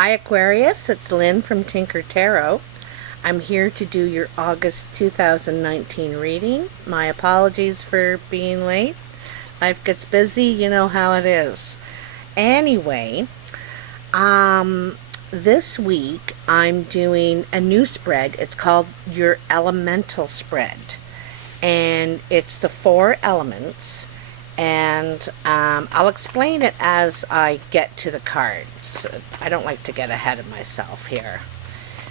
Hi Aquarius, it's Lynn from Tinker Tarot. I'm here to do your August 2019 reading. My apologies for being late. Life gets busy, you know how it is. Anyway, this week I'm doing a new spread. It's called your Elemental Spread. And it's the 4 elements. And I'll explain it as I get to the cards. I don't like to get ahead of myself here.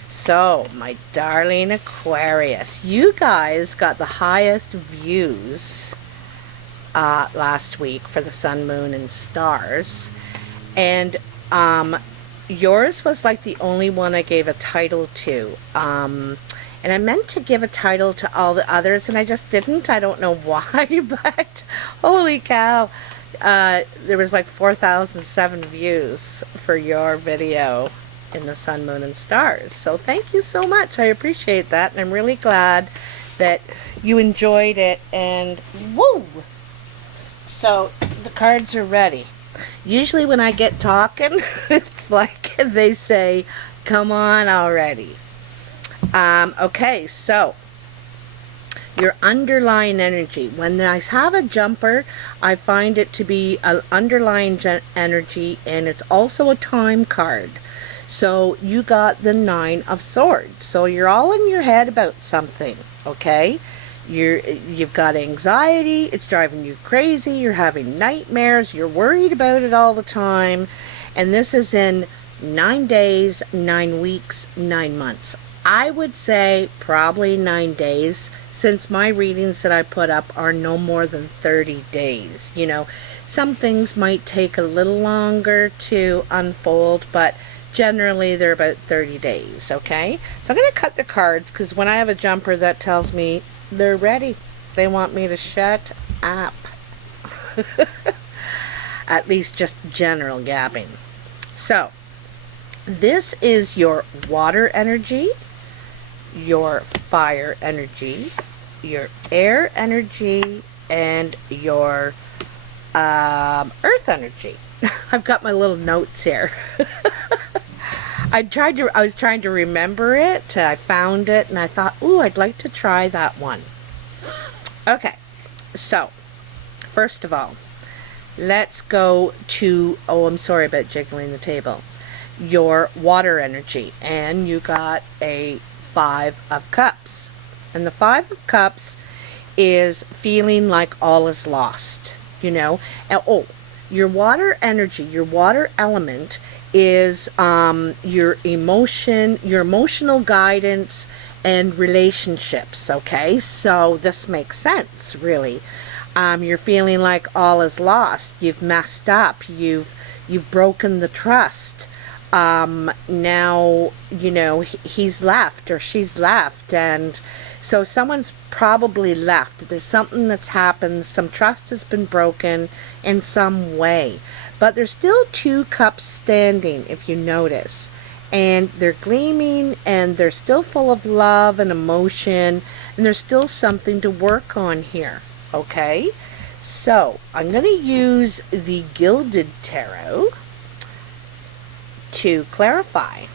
So, my darling Aquarius, you guys got the highest views last week for the sun, moon, and stars. And yours was like the only one I gave a title to. And I meant to give a title to all the others, and I just didn't. I don't know why, but holy cow. There was like 4,007 views for your video in the sun, moon, and stars. So thank you so much. I appreciate that, and I'm really glad that you enjoyed it. And woo! So the cards are ready. Usually when I get talking, it's like they say, come on already. Okay, so your underlying energy. When I have a jumper, I find it to be an underlying energy, and it's also a time card. So you got the 9 of Swords. So you're all in your head about something, okay? You've got anxiety, it's driving you crazy, you're having nightmares, you're worried about it all the time, and this is in 9 days, 9 weeks, 9 months. I would say probably 9 days, since my readings that I put up are no more than 30 days. You know, some things might take a little longer to unfold, but generally they're about 30 days, okay? So I'm going to cut the cards, because when I have a jumper that tells me they're ready, they want me to shut up. At least just general gabbing. So, this is your water energy, your fire energy, your air energy, and your earth energy. I've got my little notes here. I was trying to remember it. I found it and I thought, ooh, I'd like to try that one. Okay, so first of all, let's go to, oh, I'm sorry about jiggling the table, your water energy. And you got a 5 of Cups. And the 5 of Cups is feeling like all is lost, you know. And, oh, your water energy, your water element is your emotion, your emotional guidance and relationships, okay? So this makes sense, really. You're feeling like all is lost. You've messed up. You've broken the trust. Now, you know, he's left or she's left, and so someone's probably left. There's something that's happened. Some trust has been broken in some way. But there's still 2 cups standing, if you notice. And they're gleaming, and they're still full of love and emotion, and there's still something to work on here, okay? So, I'm going to use the Gilded Tarot to clarify.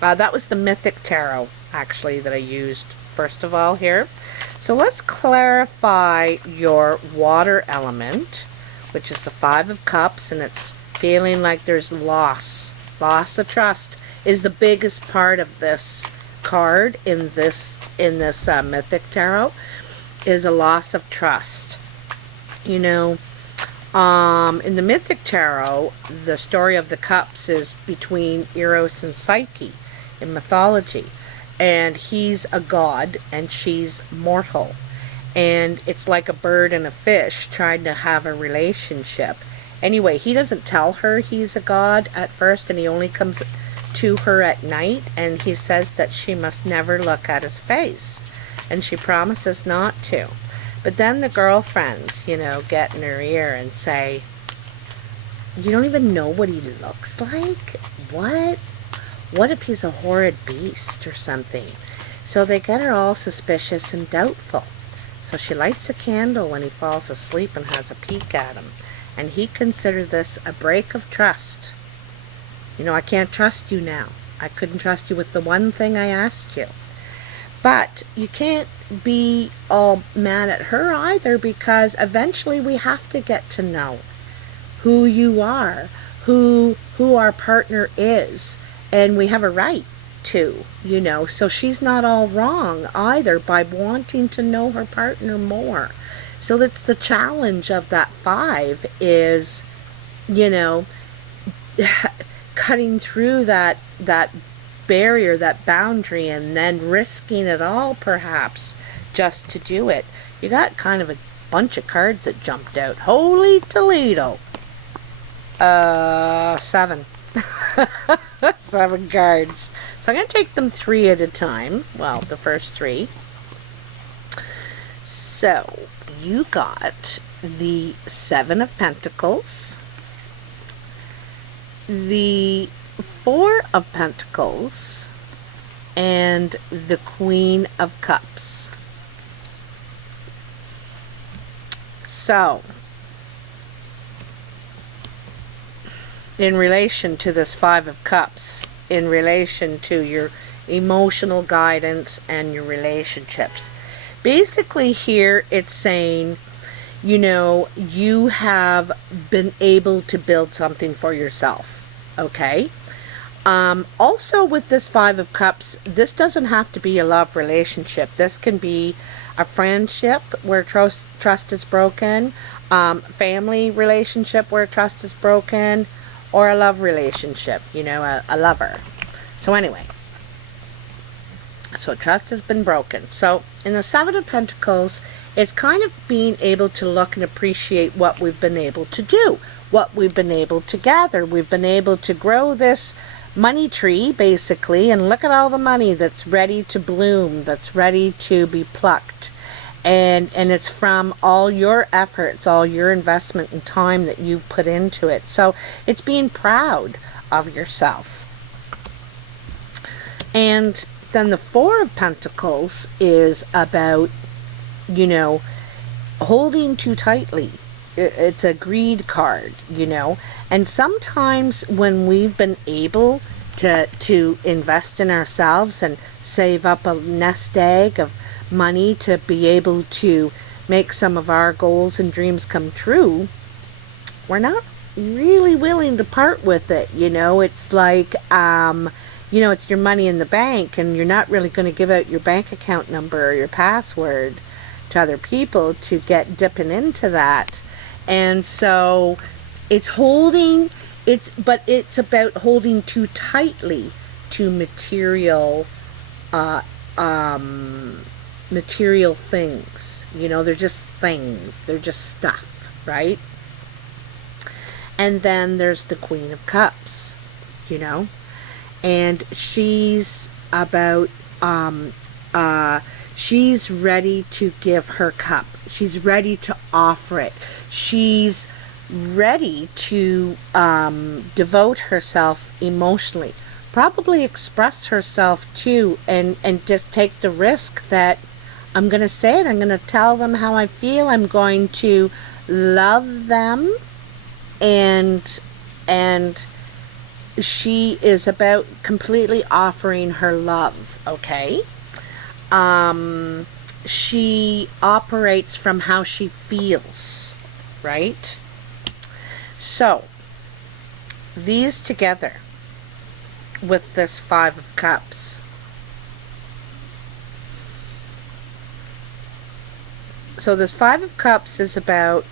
That was the Mythic Tarot, actually, that I used first of all here. So let's clarify your water element, which is the 5 of Cups, and it's feeling like there's loss. Loss of trust is the biggest part of this card in this Mythic Tarot, is a loss of trust. You know, in the Mythic Tarot, the story of the cups is between Eros and Psyche in mythology. And he's a god and she's mortal. And it's like a bird and a fish trying to have a relationship. Anyway, he doesn't tell her he's a god at first, and he only comes to her at night, and he says that she must never look at his face. And she promises not to. But then the girlfriends, you know, get in her ear and say, you don't even know what he looks like? What? What if he's a horrid beast or something? So they get her all suspicious and doubtful. So she lights a candle when he falls asleep and has a peek at him. And he considered this a break of trust. You know, I can't trust you now. I couldn't trust you with the one thing I asked you. But you can't be all mad at her either, because eventually we have to get to know who you are, who our partner is, and we have a right to, you know. So she's not all wrong either by wanting to know her partner more. So that's the challenge of that 5 is, you know, cutting through that barrier, that boundary, and then risking it all perhaps just to do it. You got kind of a bunch of cards that jumped out. Holy Toledo. 7. 7 cards. So I'm going to take them 3 at a time. Well, the first 3. So you got the 7 of Pentacles, the 4 of Pentacles, and the Queen of Cups. So, in relation to this 5 of Cups, in relation to your emotional guidance and your relationships, basically here it's saying, you know, you have been able to build something for yourself, okay? Also with this 5 of Cups, this doesn't have to be a love relationship. This can be a friendship where trust is broken, family relationship where trust is broken, or a love relationship, you know, a lover. So anyway, so trust has been broken. So in the 7 of Pentacles, it's kind of being able to look and appreciate what we've been able to do, what we've been able to gather. We've been able to grow this money tree, basically, and look at all the money that's ready to bloom, that's ready to be plucked. And it's from all your efforts, all your investment and time that you've put into it. So it's being proud of yourself. And then the 4 of Pentacles is about, you know, holding too tightly. It's a greed card, you know. And sometimes when we've been able to invest in ourselves and save up a nest egg of money to be able to make some of our goals and dreams come true, we're not really willing to part with it, you know. It's like, you know, it's your money in the bank, and you're not really going to give out your bank account number or your password to other people to get dipping into that. And so it's holding, but it's about holding too tightly to material material things. You know, they're just things, they're just stuff, right? And then there's the Queen of Cups, you know, and she's about she's ready to give her cup. She's ready to offer it. She's ready to devote herself emotionally, probably express herself too, and just take the risk that I'm going to say it, I'm going to tell them how I feel, I'm going to love them, and she is about completely offering her love, okay? She operates from how she feels, right? So, these together with this 5 of Cups. So this 5 of Cups is about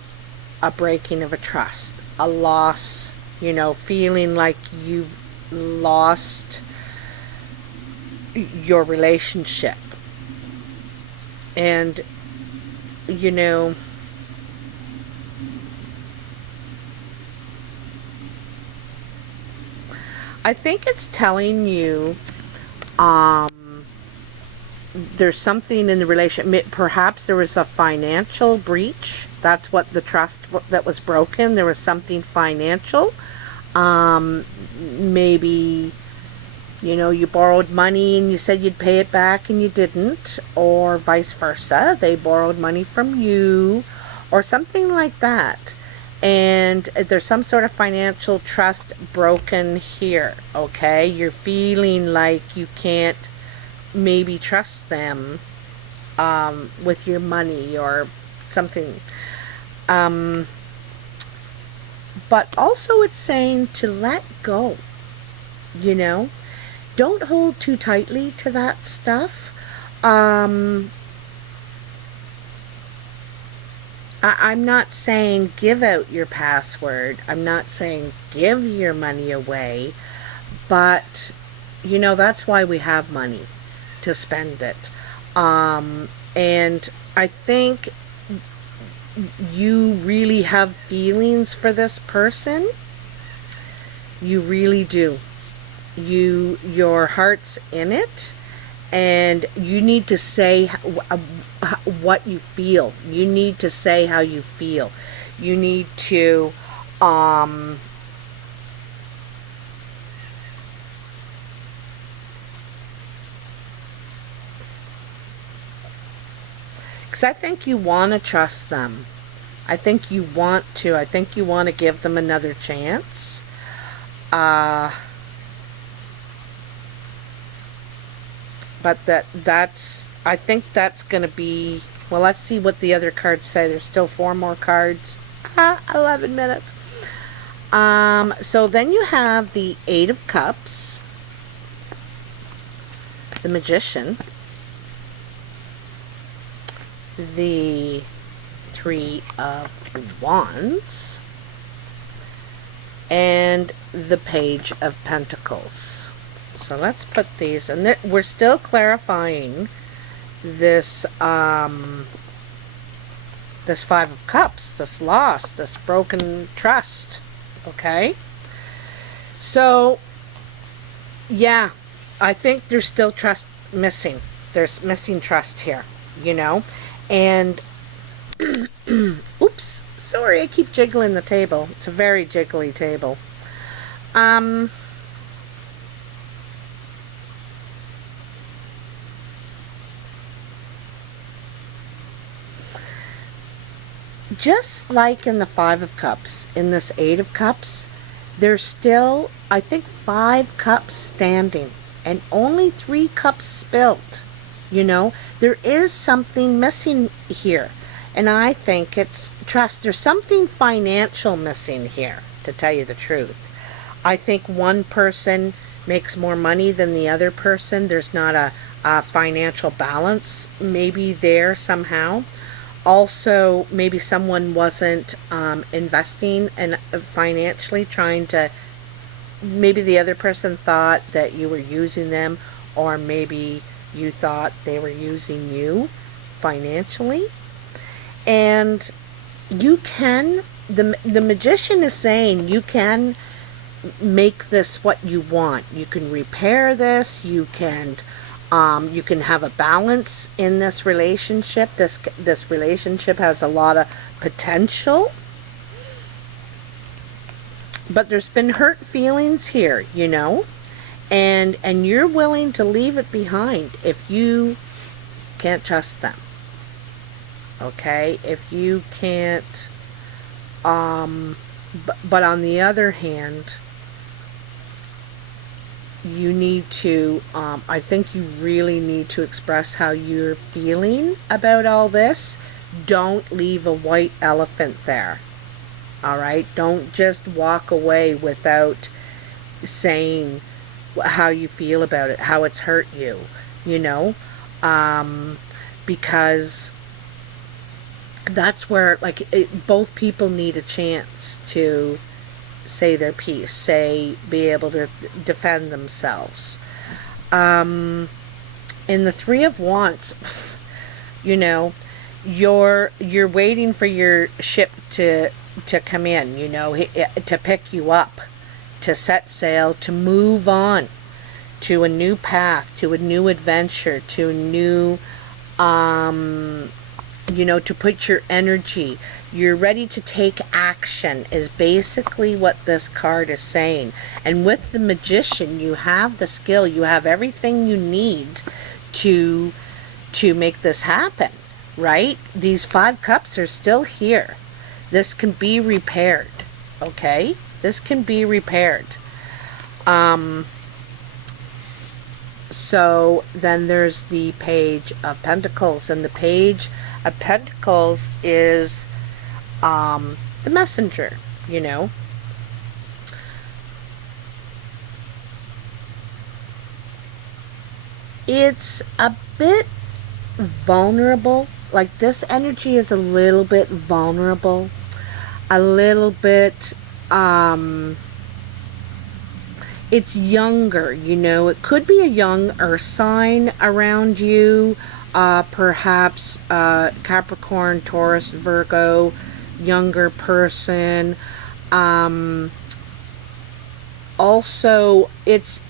a breaking of a trust, a loss, you know, feeling like you've lost your relationship. And, you know, I think it's telling you there's something in the relationship. Perhaps there was a financial breach. That's what the trust that was broken. There was something financial. Maybe, you know, you borrowed money and you said you'd pay it back and you didn't, or vice versa. They borrowed money from you or something like that. And there's some sort of financial trust broken here, okay? You're feeling like you can't maybe trust them with your money or something. But also it's saying to let go, you know? Don't hold too tightly to that stuff. I'm not saying give out your password. I'm not saying give your money away. But, you know, that's why we have money, to spend it. And I think you really have feelings for this person. You really do. Your heart's in it, and you need to say what you feel. You need to say how you feel. You need to because I think you want to trust them. I think you want to. I think you want to give them another chance. But I think that's going to be, well, let's see what the other cards say. There's still 4 more cards. 11 minutes. So then you have the 8 of Cups, the Magician, the 3 of Wands, and the Page of Pentacles. So let's put these, and we're still clarifying this this 5 of Cups, this loss, this broken trust. Okay? So, yeah, I think there's still trust missing. There's missing trust here, you know? And, oops, sorry, I keep jiggling the table. It's a very jiggly table. Just like in the 5 of Cups, in this 8 of Cups, there's still, I think, 5 cups standing and only 3 cups spilled. You know, there is something missing here. And I think it's trust. There's something financial missing here, to tell you the truth. I think one person makes more money than the other person. There's not a financial balance maybe there somehow. Also, maybe someone wasn't investing and financially trying to, maybe the other person thought that you were using them, or maybe you thought they were using you financially. And you can, the Magician is saying you can make this what you want. You can repair this, you can have a balance in this relationship. This relationship has a lot of potential. But there's been hurt feelings here, you know. And you're willing to leave it behind if you can't trust them. Okay? If you can't but on the other hand, you need to, I think you really need to express how you're feeling about all this. Don't leave a white elephant there. All right? Don't just walk away without saying how you feel about it, how it's hurt you, you know? Because that's where, like, both people need a chance to say their piece, be able to defend themselves. In the 3 of Wands, you know, you're waiting for your ship to come in, you know, to pick you up, to set sail, to move on to a new path, to a new adventure, to a new, you know, to put your energy. You're ready to take action is basically what this card is saying. And with the Magician, you have the skill, you have everything you need to make this happen, right? These 5 cups are still here. This can be repaired, okay? This can be repaired. So then there's the Page of Pentacles, and the Page of Pentacles is the messenger, you know. It's a bit vulnerable. Like, this energy is a little bit vulnerable, a little bit it's younger, you know. It could be a young earth sign around you, perhaps Capricorn, Taurus, Virgo, younger person. Also, it's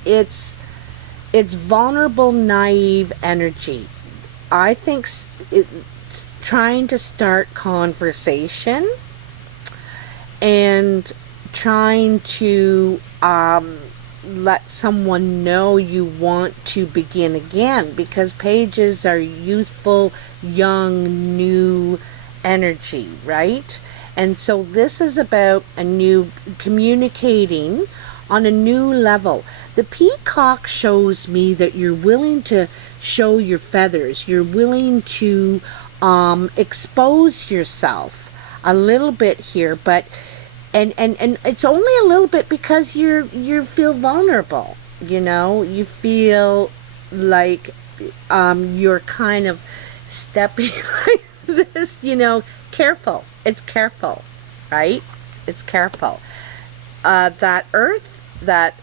vulnerable, naive energy. I think trying to start conversation and trying to let someone know you want to begin again, because pages are youthful, young, new energy, right? And so this is about a new communicating on a new level. The peacock shows me that you're willing to show your feathers. You're willing to expose yourself a little bit here, but and it's only a little bit because you feel vulnerable, you know. You feel like you're kind of stepping like this, you know. Careful. It's careful, right? It's careful. That earth, that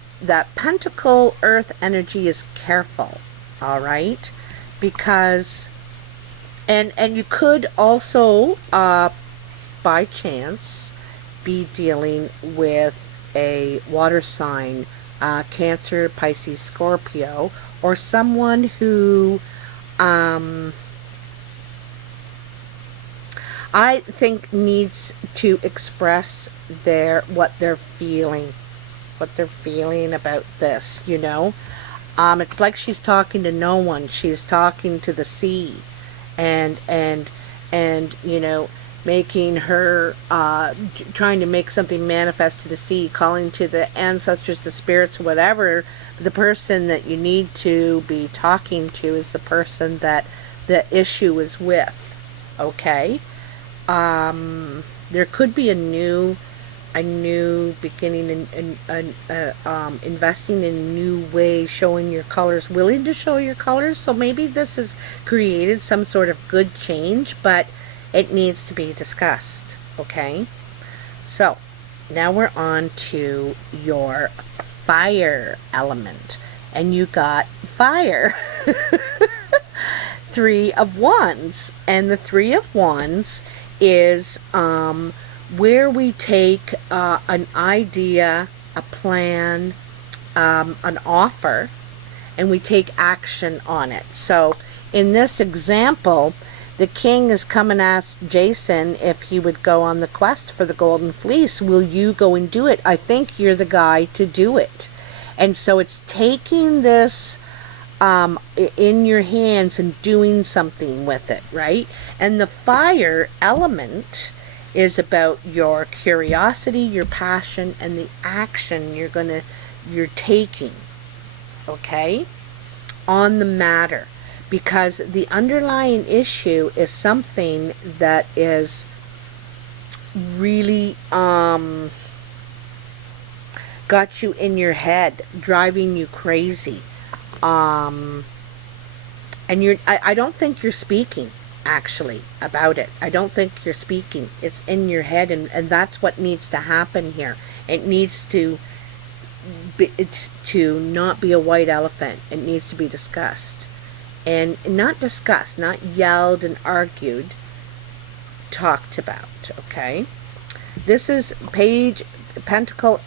pentacle earth energy is careful, all right? Because and you could also by chance be dealing with a water sign, Cancer, Pisces, Scorpio, or someone who I think needs to express what they're feeling about this, you know. It's like she's talking to no one. She's talking to the sea, and you know, making her trying to make something manifest to the sea, calling to the ancestors, the spirits, whatever. The person that you need to be talking to is the person that the issue is with, okay? There could be a new beginning, and investing in a new way, showing your colors, willing to show your colors. So maybe this has created some sort of good change, but it needs to be discussed, okay? So now we're on to your fire element, and you got fire. Three of Wands, and the Three of Wands is where we take an idea, a plan, an offer, and we take action on it. So in this example, the king is come and asked Jason if he would go on the quest for the golden fleece. Will you go and do it? I think you're the guy to do it. And so it's taking this in your hands and doing something with it, right? And the fire element is about your curiosity, your passion, and the action you're taking, okay, on the matter. Because the underlying issue is something that is really got you in your head, driving you crazy. And I don't think you're speaking actually about it. I don't think you're speaking. It's in your head, and that's what needs to happen here. It needs to not be a white elephant. It needs to be discussed. And not discussed, not yelled and argued, talked about, okay? This is Pentacle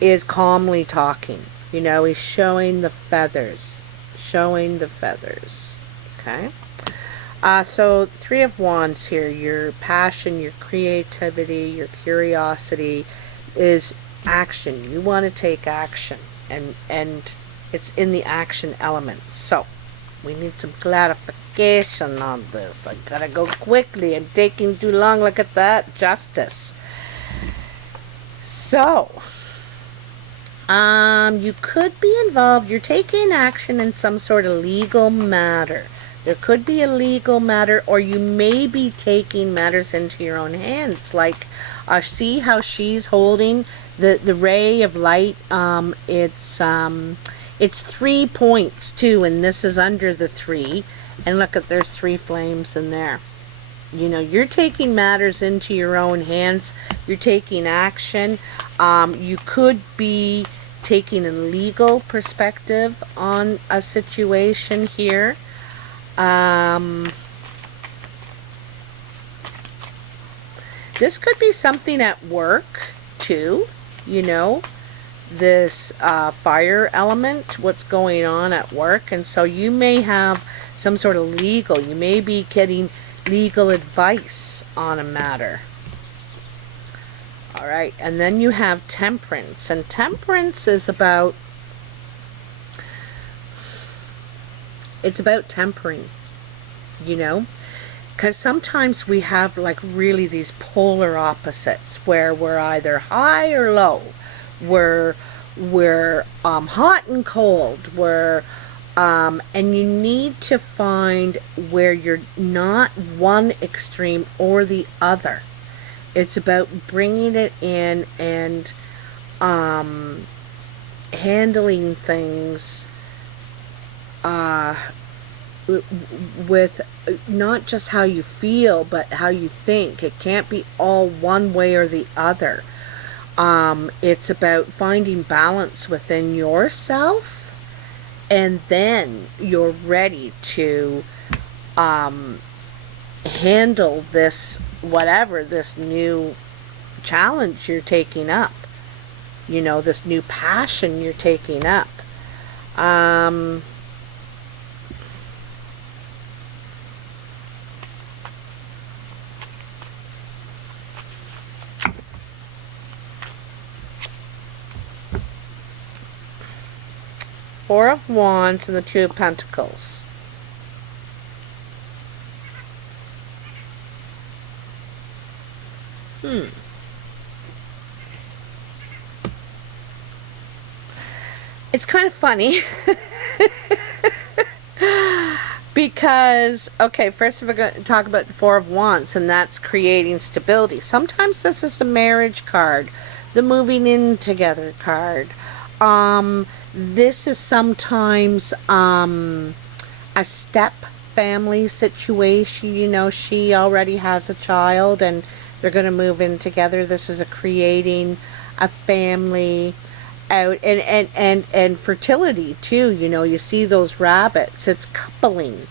is calmly talking. You know, he's showing the feathers. Okay? So, Three of Wands here, your passion, your creativity, your curiosity is action. You want to take action, and it's in the action element. So, We need some clarification on this. I gotta go quickly. I'm taking too long. Look at that. Justice. So, you could be involved. You're taking action in some sort of legal matter. There could be a legal matter, or you may be taking matters into your own hands. Like, see how she's holding the ray of light. It's 3 points too, and this is under the 3. And look at, there's 3 flames in there. You know, you're taking matters into your own hands. You're taking action. You could be taking a legal perspective on a situation here. This could be something at work too, you know, this fire element, what's going on at work. And so you may have some sort of legal, you may be getting legal advice on a matter. All right, and then you have temperance, and temperance is about, it's about tempering, you know, because sometimes we have like really these polar opposites where we're either high or low, we're hot and cold, and you need to find where you're not one extreme or the other. It's about bringing it in and handling things with not just how you feel, but how you think. It can't be all one way or the other. It's about finding balance within yourself, and then you're ready to handle this, whatever, this new challenge you're taking up, you know, this new passion you're taking up. Four of Wands and the Two of Pentacles. It's kind of funny because, okay, first we're going to talk about the Four of Wands, and that's creating stability. Sometimes this is a marriage card, the moving in together card. This is sometimes a step family situation. You know, she already has a child and they're going to move in together. This is a creating a family out, and fertility too. You know, you see those rabbits. It's coupling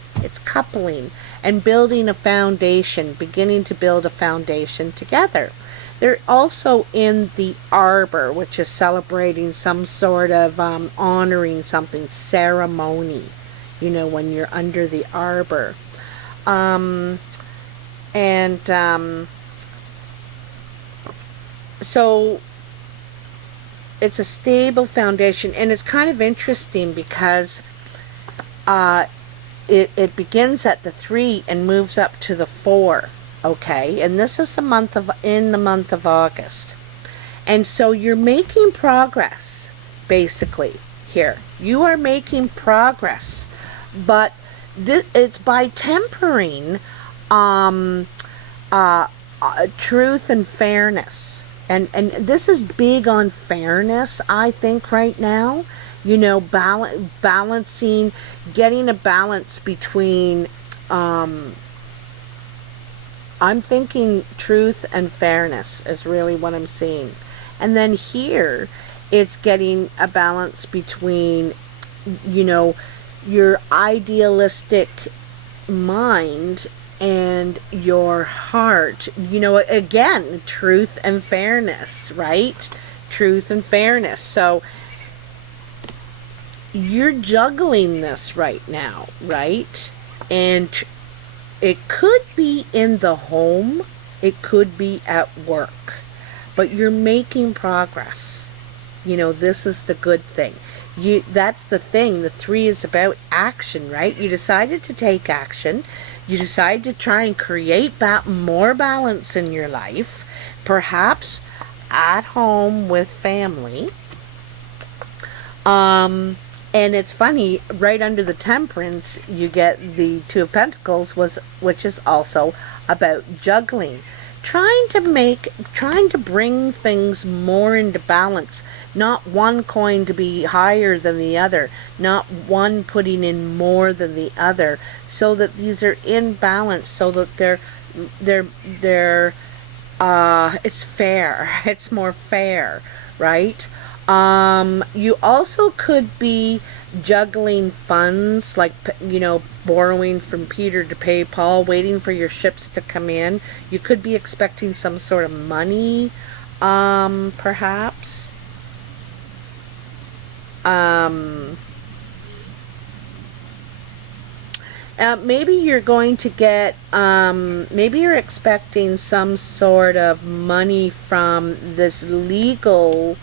and building a foundation, beginning to build a foundation together. They're also in the arbor, which is celebrating some sort of honoring something, ceremony, you know, when you're under the arbor. So it's a stable foundation, and it's kind of interesting because it begins at the 3 and moves up to the 4. Okay, and this is in the month of August. And so you're making progress, basically, here. You are making progress, but it's by tempering truth and fairness. And this is big on fairness, I think, right now. You know, balancing, getting a balance between... I'm thinking truth and fairness is really what I'm seeing. And then here, it's getting a balance between, you know, your idealistic mind and your heart. You know, again, truth and fairness, right? Truth and fairness. So, you're juggling this right now, right? And it could be in the home, it could be at work, but you're making progress. You know, this is the good thing. That's the thing. The 3 is about action, right? You decided to take action. You decided to try and create more balance in your life, perhaps at home with family. And it's funny, right under the Temperance, you get the 2 of Pentacles, which is also about juggling. Trying to bring things more into balance. Not one coin to be higher than the other. Not one putting in more than the other. So that these are in balance. So that it's fair. It's more fair, right? You also could be juggling funds, like, borrowing from Peter to pay Paul, waiting for your ships to come in. You could be expecting some sort of money, perhaps. Maybe you're going to get, maybe you're expecting some sort of money from this legal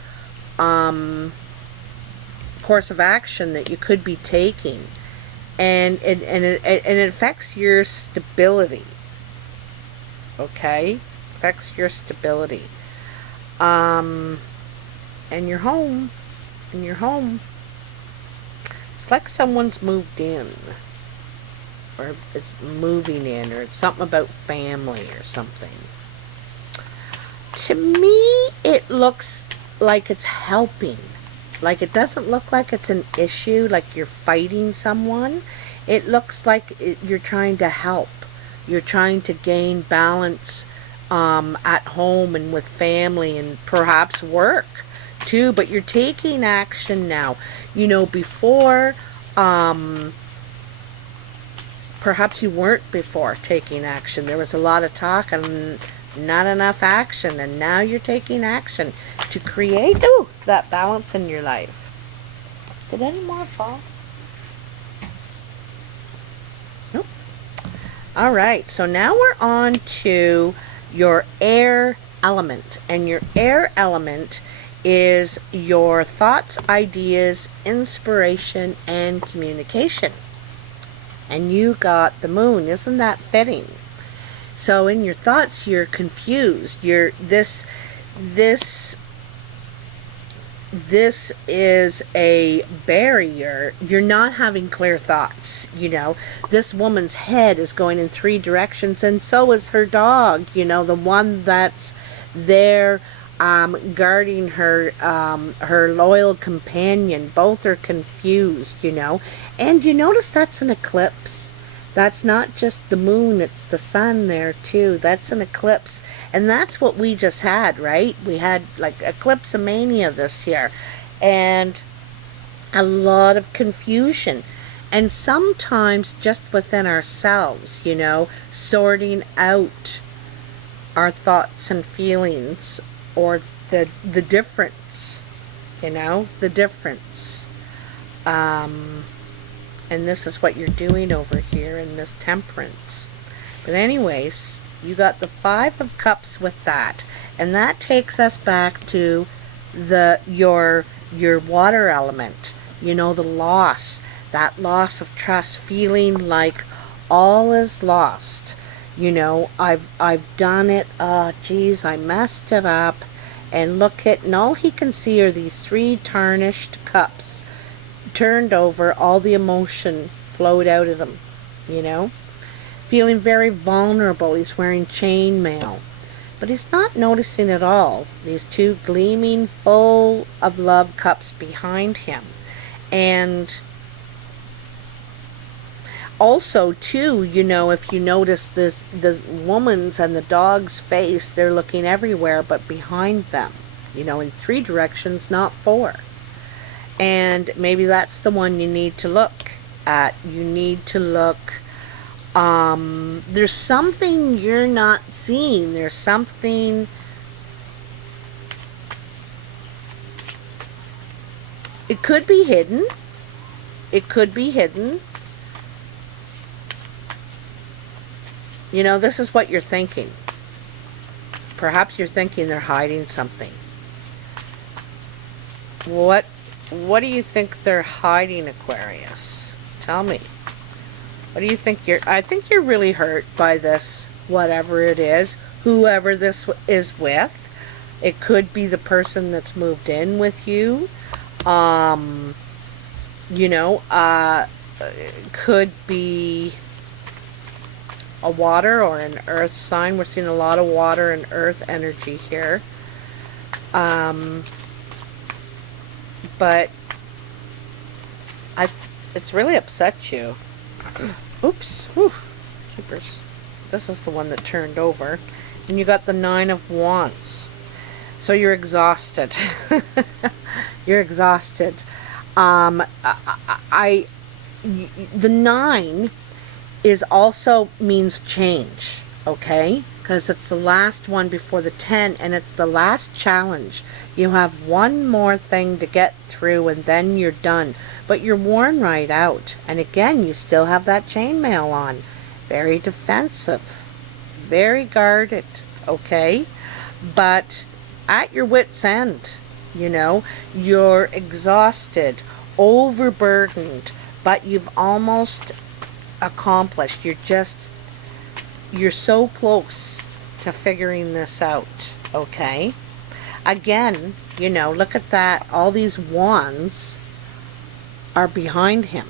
course of action that you could be taking, and it affects your stability. Okay, affects your stability. And your home, it's like someone's moved in, or it's moving in, or it's something about family or something. To me, it looks like it's helping. Like, it doesn't look like it's an issue, like you're fighting someone. It looks like you're trying to help. You're trying to gain balance at home and with family and perhaps work too. But you're taking action now. Before, perhaps you weren't before taking action. There was a lot of talk and not enough action, and now you're taking action to create that balance in your life. Did any more fall? Nope. All right, so now we're on to your air element, and your air element is your thoughts, ideas, inspiration, and communication. And you got the moon. Isn't that fitting? So in your thoughts, you're confused. This is a barrier. You're not having clear thoughts. This woman's head is going in 3 directions, and so is her dog. The one that's there guarding her loyal companion. Both are confused. And you notice that's an eclipse. That's not just the moon, it's the sun there too. That's an eclipse. And that's what we just had, right? We had like eclipsomania this year. And a lot of confusion. And sometimes just within ourselves, sorting out our thoughts and feelings, or the difference, the difference. And this is what you're doing over here in this Temperance. But anyways, you got the 5 of Cups with that. And that takes us back to your water element. The loss. That loss of trust, feeling like all is lost. I've done it. Oh, geez, I messed it up. And and all he can see are these 3 tarnished cups. Turned over, all the emotion flowed out of them, feeling very vulnerable. He's wearing chainmail, but he's not noticing at all these 2 gleaming, full of love cups behind him. And also too, if you notice the woman's and the dog's face, they're looking everywhere but behind them, in 3 directions, not 4. And maybe that's the one you need to look at. You need to look. There's something you're not seeing. There's something. It could be hidden. It could be hidden. This is what you're thinking. Perhaps you're thinking they're hiding something. what do you think they're hiding, Aquarius? Tell me. What do you think I think you're really hurt by this, whatever it is, whoever this is with. It could be the person that's moved in with you. You know, could be a water or an earth sign. We're seeing a lot of water and earth energy here. But it's really upset you. Oops. Whew. Keepers. This is the one that turned over. And you got the 9 of Wands. So you're exhausted. You're exhausted. The 9 is also means change, okay? Because it's the last one before the 10, and it's the last challenge. You have one more thing to get through, and then you're done. But you're worn right out. And again, you still have that chainmail on. Very defensive. Very guarded, okay? But at your wit's end, you know, you're exhausted, overburdened, but you've almost accomplished. You're so close to figuring this out, okay? Again, you know, look at that. All these wands are behind him,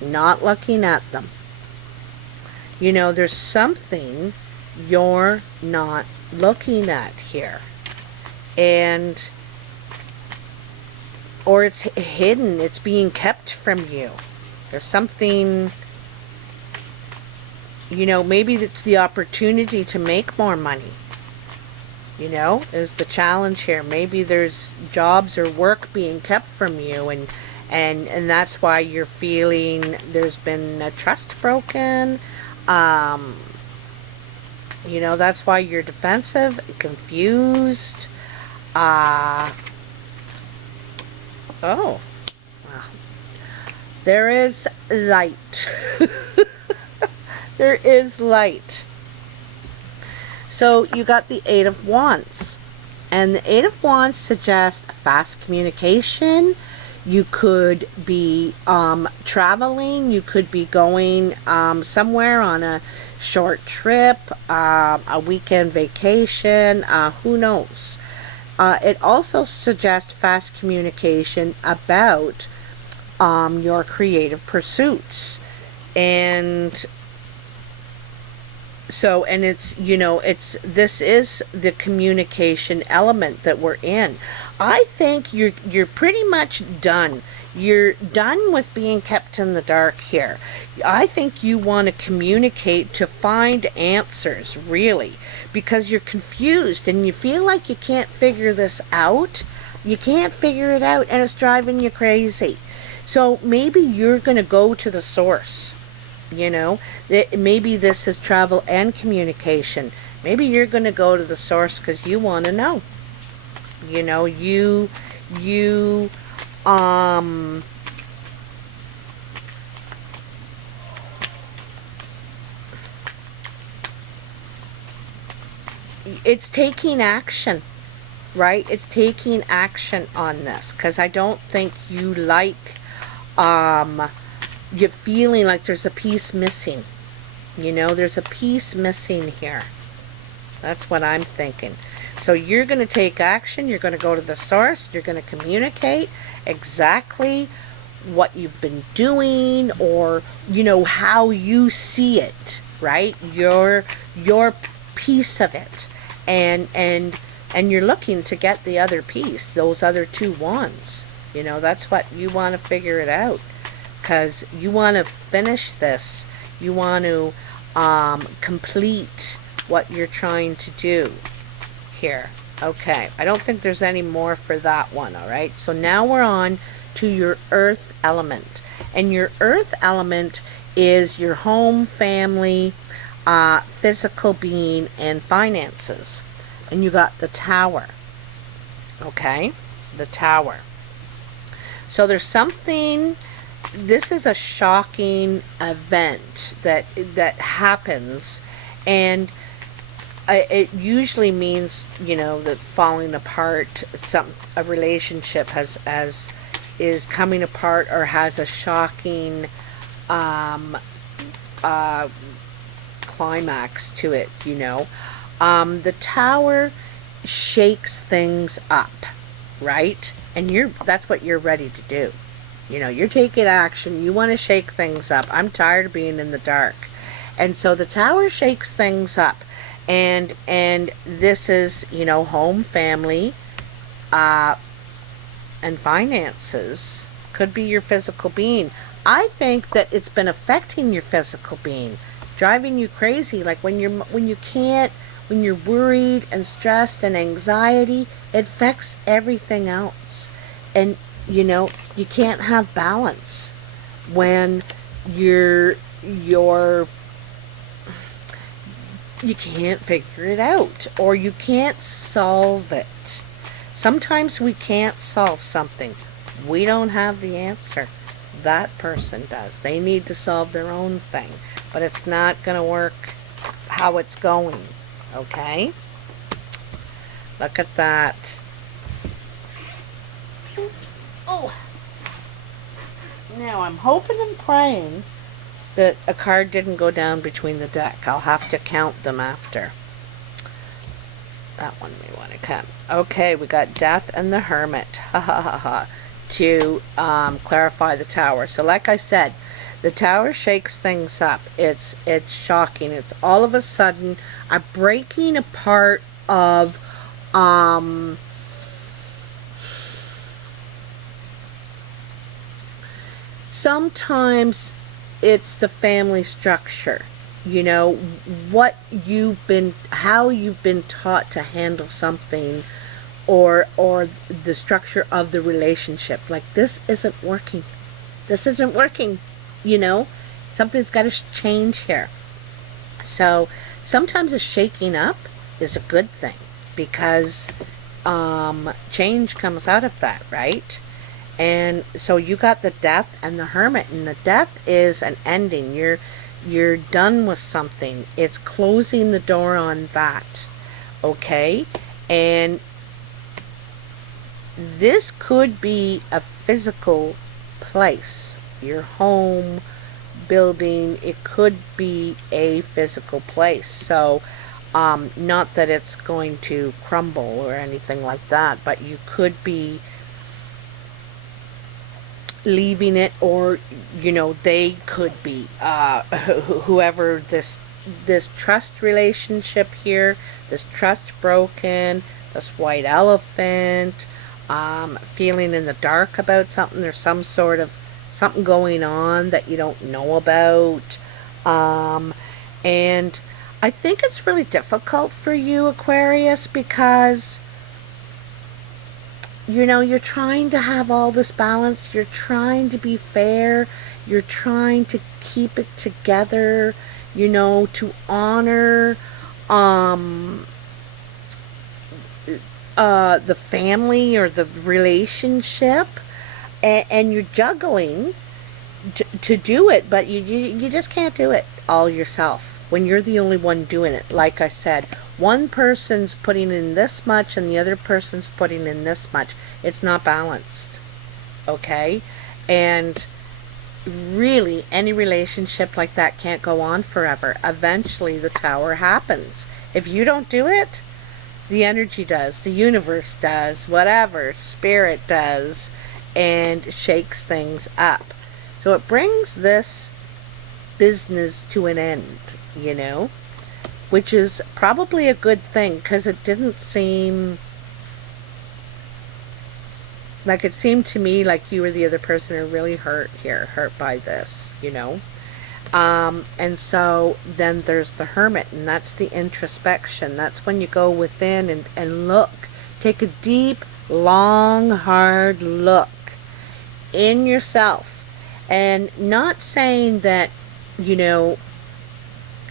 not looking at them. You know, there's something you're not looking at here. And, or it's hidden, it's being kept from you. There's something, you know, maybe it's the opportunity to make more money. You know, is the challenge here. Maybe there's jobs or work being kept from you, and that's why you're feeling there's been a trust broken. You know, that's why you're defensive, confused. Oh, well, there is light. There is light. So you got the 8 of Wands. And the 8 of Wands suggests fast communication. You could be traveling. You could be going somewhere on a short trip, a weekend vacation, who knows. It also suggests fast communication about your creative pursuits. And so, and it's, you know, this is the communication element that we're in. I think you're pretty much done. You're done with being kept in the dark here. I think you want to communicate to find answers, really, because you're confused and you feel like you can't figure this out. You can't figure it out, and it's driving you crazy. So maybe you're going to go to the source. You know, maybe this is travel and communication. Maybe you're going to go to the source because you want to know. You know, it's taking action, right? It's taking action on this, because I don't think you like, you're feeling like there's a piece missing. You know, there's a piece missing here. That's what I'm thinking. So you're going to take action. You're going to go to the source. You're going to communicate exactly what you've been doing, or, you know, how you see it, right? Your piece of it. And you're looking to get the other piece, those other 2 wands. You know, that's what you want to figure it out. Because you want to finish this. You want to complete what you're trying to do here. Okay, I don't think there's any more for that one, all right? So now we're on to your earth element. And your earth element is your home, family, physical being, and finances. And you got the Tower. Okay? The Tower. So there's something... This is a shocking event that happens, and it usually means, you know, that falling apart, a relationship is coming apart or has a shocking climax to it, you know. The Tower shakes things up, right? And that's what you're ready to do. You know, you're taking action. You want to shake things up. I'm tired of being in the dark. And so the Tower shakes things up. And this is, you know, home, family, and finances. Could be your physical being. I think that it's been affecting your physical being, driving you crazy. Like when you're worried and stressed and anxiety, it affects everything else. And you know, you can't have balance when you can't figure it out, or you can't solve it. Sometimes we can't solve something. We don't have the answer. That person does. They need to solve their own thing, but it's not going to work how it's going. Okay? Look at that. Oh. Now I'm hoping and praying that a card didn't go down between the deck. I'll have to count them after. That one may want to come. Okay, we got Death and the Hermit. Ha ha ha ha. To clarify the Tower. So like I said, the Tower shakes things up. It's shocking. It's all of a sudden a breaking apart of sometimes it's the family structure, you know, how you've been taught to handle something, or the structure of the relationship. Like, this isn't working, you know, something's got to change here. So sometimes a shaking up is a good thing, because change comes out of that, right? And so you got the Death and the Hermit, and the Death is an ending. You're done with something. It's closing the door on that. Okay? And this could be a physical place, your home, building. It could be a physical place. So not that it's going to crumble or anything like that, but you could be leaving it, or you know, they could be whoever this trust relationship here, this trust broken, this white elephant, feeling in the dark about something. There's some sort of something going on that you don't know about, and I think it's really difficult for you, Aquarius, because you know, you're trying to have all this balance. You're trying to be fair. You're trying to keep it together, you know, to honor the family or the relationship. And you're juggling to do it, but you just can't do it all yourself when you're the only one doing it. Like I said, one person's putting in this much and the other person's putting in this much. It's not balanced. Okay? And really, any relationship like that can't go on forever. Eventually, the Tower happens. If you don't do it, the energy does, the universe does, whatever, spirit does, and shakes things up. So it brings this business to an end, you know, which is probably a good thing, because it didn't seem like, it seemed to me like you were the other person who really hurt by this, you know. And so then there's the Hermit, and that's the introspection. That's when you go within and look, take a deep, long, hard look in yourself. And not saying that, you know,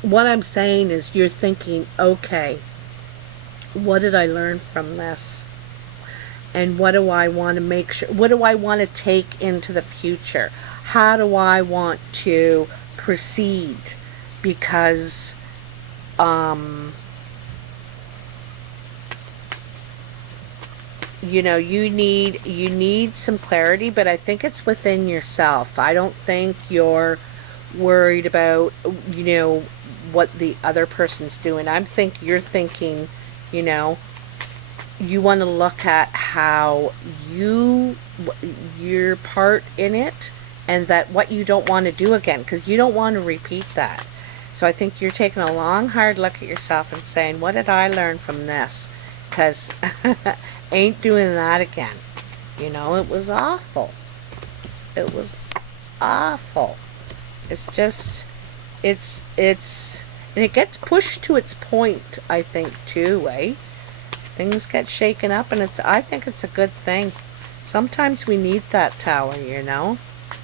what I'm saying is you're thinking, okay, what did I learn from this? And what do I want to make sure, what do I want to take into the future? How do I want to proceed? Because you know, you need some clarity, but I think it's within yourself. I don't think you're worried about, you know, what the other person's doing. You're thinking, you know, you want to look at how your part in it, and that what you don't want to do again, because you don't want to repeat that. So I think you're taking a long, hard look at yourself and saying, what did I learn from this? Because ain't doing that again. You know, it was awful. It was awful. It's just, and it gets pushed to its point, I think, too, eh? Things get shaken up, and I think it's a good thing. Sometimes we need that tower, you know?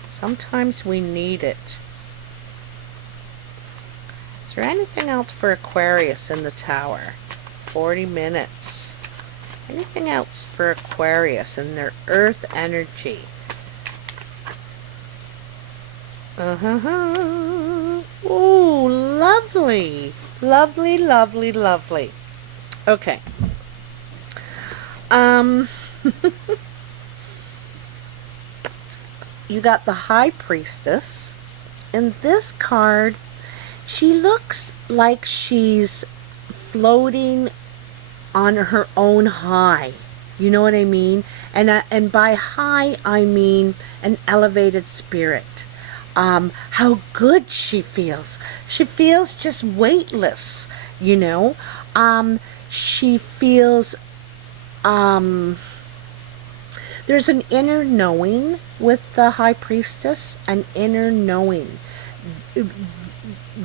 Sometimes we need it. Is there anything else for Aquarius in the tower? 40 minutes. Anything else for Aquarius and their earth energy? Ooh, lovely. Lovely, lovely, lovely. Okay. You got the High Priestess. And this card, she looks like she's floating on her own high. You know what I mean? And by high, I mean an elevated spirit. How good she feels. She feels just weightless, you know? She feels, there's an inner knowing with the High Priestess, an inner knowing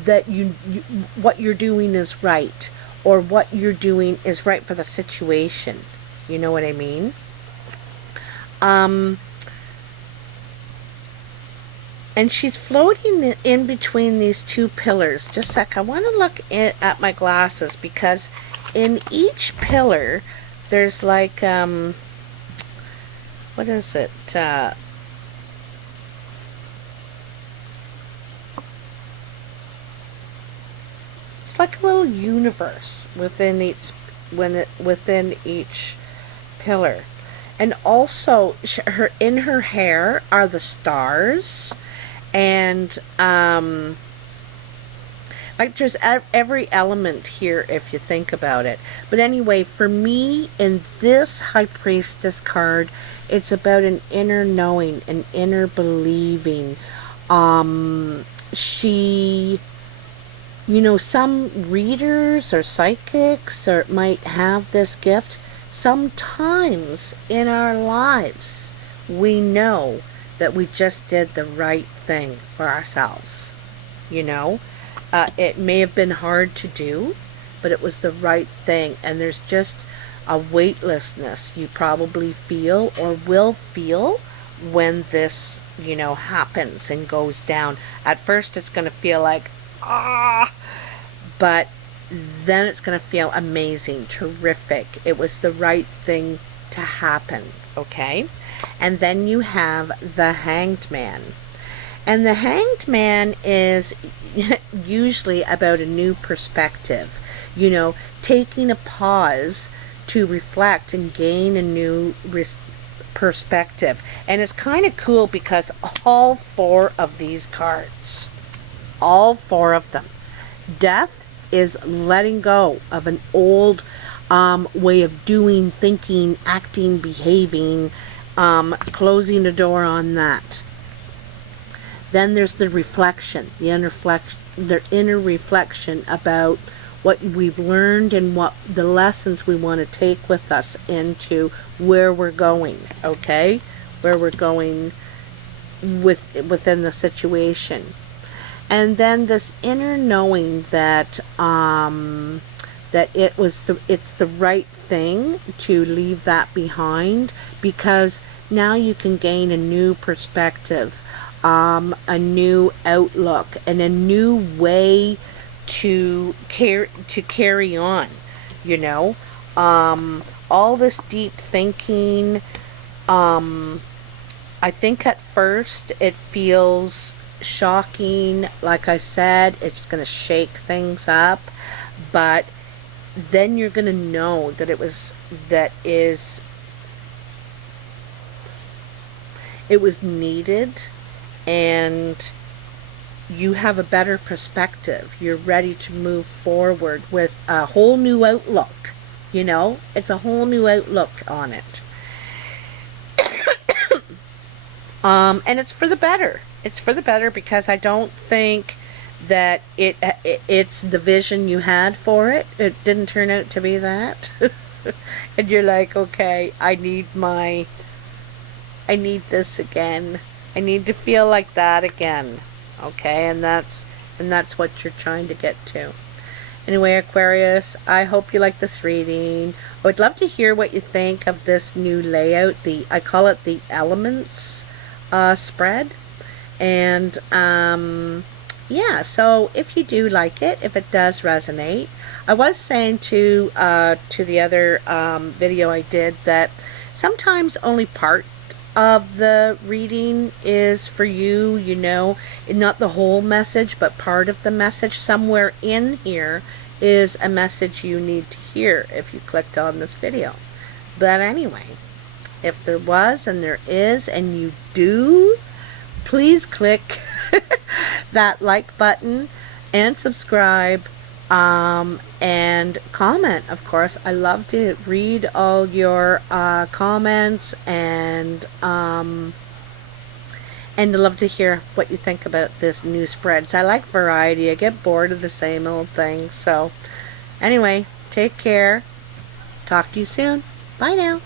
that what you're doing is right, or what you're doing is right for the situation. You know what I mean? And she's floating in between these two pillars. Just a sec, I want to look at my glasses, because in each pillar there's like, what is it? It's like a little universe within each pillar. And also, in her hair are the stars, and like there's every element here if you think about it. But anyway, for me, in this High Priestess card, it's about an inner knowing, an inner believing. She, you know, some readers or psychics might have this gift. Sometimes in our lives, we know that we just did the right thing for ourselves. You know, it may have been hard to do, but it was the right thing. And there's just a weightlessness you probably feel or will feel when this, you know, happens and goes down. At first it's going to feel like, but then it's going to feel amazing, terrific. It was the right thing to happen, okay? And then you have the Hanged Man. And the Hanged Man is usually about a new perspective. You know, taking a pause to reflect and gain a new perspective. And it's kind of cool because all four of these cards, all four of them, death is letting go of an old way of doing, thinking, acting, behaving, closing the door on that. Then there's the reflection, the inner reflection about what we've learned and what the lessons we want to take with us into where we're going, okay? Where we're going within the situation. And then this inner knowing that it's the right thing to leave that behind, because now you can gain a new perspective, a new outlook, and a new way to carry on. You know, all this deep thinking. I think at first it feels shocking. Like I said, it's going to shake things up, but then you're going to know that it was needed, and you have a better perspective. You're ready to move forward with a whole new outlook. You know, it's a whole new outlook on it. And it's for the better. It's for the better, because I don't think that it's the vision you had for it. It didn't turn out to be that. And you're like, okay, I need this again. I need to feel like that again. Okay, and that's what you're trying to get to. Anyway, Aquarius, I hope you like this reading. I would love to hear what you think of this new layout. I call it the Elements spread. And yeah, so if you do like it, if it does resonate, I was saying to the other video I did that sometimes only part of the reading is for you, you know, not the whole message, but part of the message. Somewhere in here is a message you need to hear if you clicked on this video. But anyway, if there was, and there is, and you do, please click that like button and subscribe, and comment, of course. I love to read all your comments, and I love to hear what you think about this new spreads. I like variety. I get bored of the same old thing. So anyway, take care. Talk to you soon. Bye now.